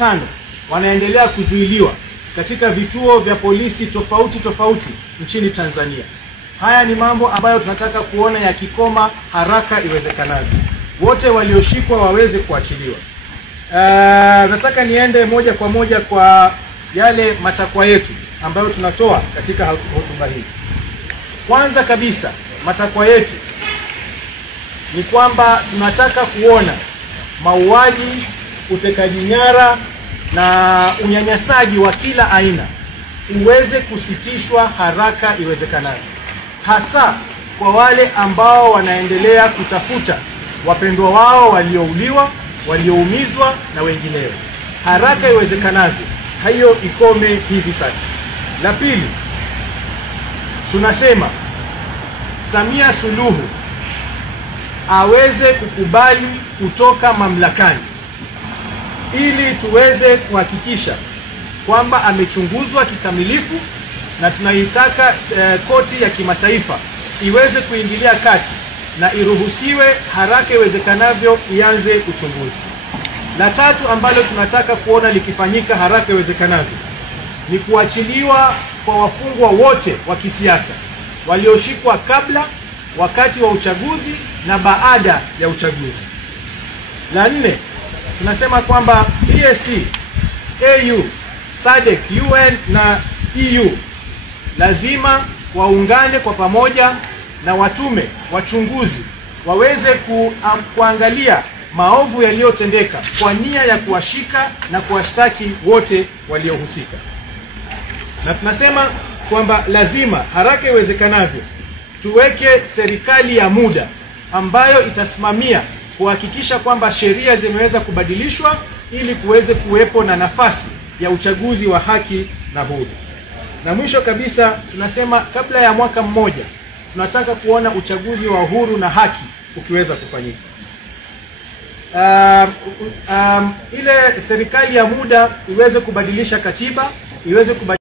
5 wanaendelea kuzuiliwa katika vituo vya polisi tofauti nchini Tanzania. Haya ni mambo ambayo tunataka kuona yakikoma haraka iwezekanavyo. Wote walioshikwa waweze kuachiliwa. Nataka niende moja kwa moja kwa yale matakwa yetu ambayo tunatoa katika hotuba hii. Kwanza kabisa, matakwa yetu ni kwamba tunataka kuona mauaji, utekaji nyara na unyanyasaji wa kila aina uweze kusitishwa haraka iwezekanavyo, hasa kwa wale ambao wanaendelea kutafuta wapendwa wao waliouliwa, walioumizwa na wengineo. Haraka iwezekanavyo, hiyo ikome hivi sasa. La pili, tunasema Samia Suluhu aweze kukubali kutoka mamlakani ili tuweze kuhakikisha kwamba amechunguzwa kikamilifu, na tunaitaka koti ya kimataifa iweze kuingilia kati na iruhusiwe haraka iwezekanavyo ianze uchunguzi. La tatu ambalo tunataka kuona likifanyika haraka iwezekanavyo ni kuachiliwa kwa wafungwa wote wa kisiasa walioshikwa kabla, wakati wa uchaguzi na baada ya uchaguzi. La nne, tunasema kwamba EAC, AU, SADC, UN na EU lazima waungane kwa pamoja na watume wachunguzi waweze kuangalia maovu yaliyotendeka kwa nia ya kuwashika na kuwashtaki wote waliohusika. Na tunasema kwamba lazima haraka iwezekanavyo tuweke serikali ya muda ambayo itasimamia kuhakikisha kwamba sheria zimeweza kubadilishwa ili kuweze kuwepo na nafasi ya uchaguzi wa haki na huru. Na mwisho kabisa, tunasema kabla ya mwaka mmoja tunataka kuona uchaguzi wa huru na haki ukiweza kufanyika. Ile serikali ya muda iweze kubadilisha katiba, iweze kubadilisha